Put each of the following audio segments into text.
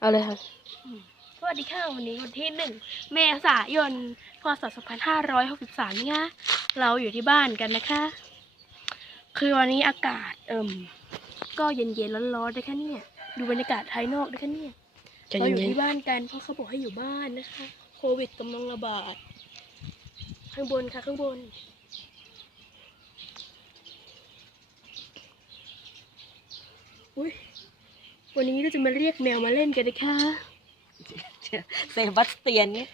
เอาเลยค่ะ สวัสดีค่ะ วันนี้วันที่หนึ่งเมษายน พศ 2563นี่นะเราอยู่ที่บ้านกันนะคะ คือวันนี้อากาศเอิ่มก็เย็นๆร้อนๆนะคะเนี่ย ดูบรรยากาศภายนอกนะคะเนี่ยใจะเราอยู่เย็นที่บ้านกันเพราะเขาบอกให้อยู่บ้านนะคะ โควิดกำลังระบาด ข้างบนค่ะข้างบน อุ้ย วันนี้เราจะมาเรียกแมวมาเล่นกันนะคะๆเซบาสเตียนนี่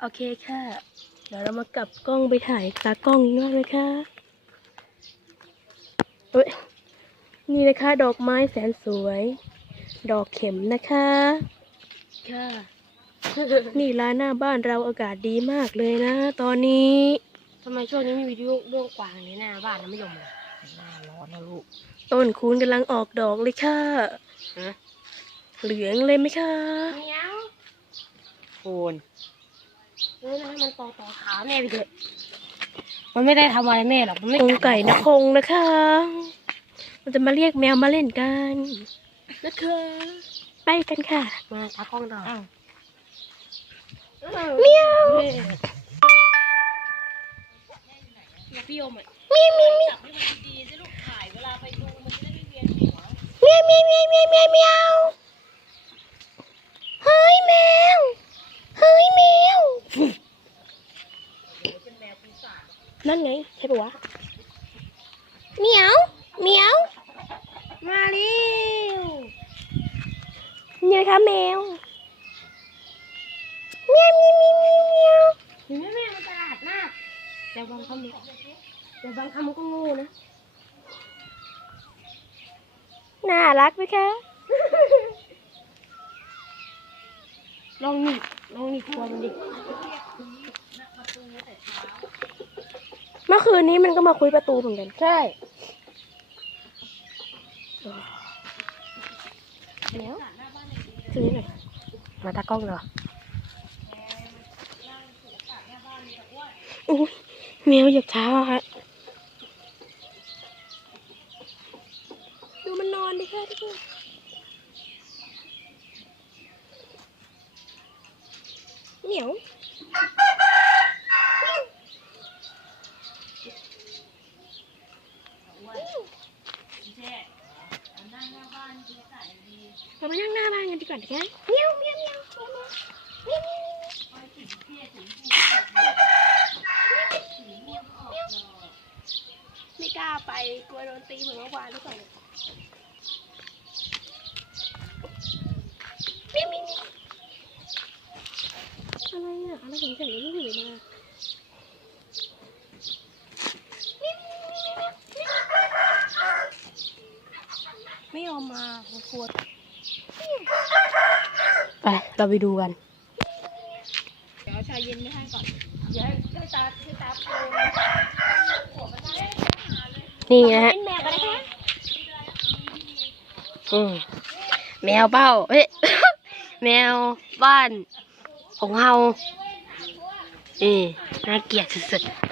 โอเคค่ะ เดี๋ยวเรามากลับกล้องไปถ่ายตากล้องอีกรอบนะคะเอ้ยนี่นะคะ ดอกไม้แสนสวย ดอกเข็มนะคะ ค่ะ นี่ร้านหน้าบ้านเราอากาศดีมากเลยนะ ตอนนี้ทำไมช่วงนี้มีวิดีโอเรื่องกวางในหน้าบ้านนะไม่ยอมเลย หน้าร้อนนะลูก ต้นคูณกำลังออกดอกเลยค่ะ ฮะ เหลืองเลยไหมคะเมียวโคนเฮ้ยนะมันต่อต่อขาแม่ไปเถอะมันไม่ได้ทำอะไรแม่หรอก มันไม่คงกัดไก่นะคงนะคะ มันจะมาเรียกแมวมาเล่นกัน นะคะไปกันค่ะ มาตากล้องต่อเมียวพี่โยมอะ เมียวเมียวเมียว จับให้มันดีๆสิลูกถ่ายเวลาไปดูมันจะได้ไม่เวียนหัว เมียวเมียว เมียวเมียวเฮ้ยแมว เฮ้ยแมว นั่นไงใช่ปะวะเมียวเมียว มาเร็วนี่นะคะแมวเมียวเมียวเมียวเมียวเมียวเห็นไหมแม่มันตลาดมากแต่บางคำแต่บางคำมันก็งูนะ น่ารักไหมคะลองนี่ลองนี่ครัวมันดิเมื่อคืนนี้มันก็มาคุยประตูเหมือนกัน ใช่แมวซื้อหน่อยมาตากล้องเหรออุ้ยแมวเหยียบเท้าอะค่ะดูมันน อนดิค่ะทุกคนเหนียวเราไปนั่งหน้าบ้านกันดีกว่านะคะเมียวเมียวเมียวเมียวเมียวเมียวไม่กล้าไปกลัวโดนตีเหมือนเมื่อวานหรือเปล่าเนี่ยมีมีอะไร อะอะไรของฉันนี่ถือมาไม่ยอมมาผมกลัวไป เราไปดูกัน เดี๋ยวเอาชาเย็นไม่ให้ก่อน เดี๋ยวให้ให้ตาให้ตาโปรนี่ไงฮะเป็นแมวกันนะคะอืมแมวเป้าเฮ้ย แมวบ้านของเฮา นี่น่าเกลียดสุดๆ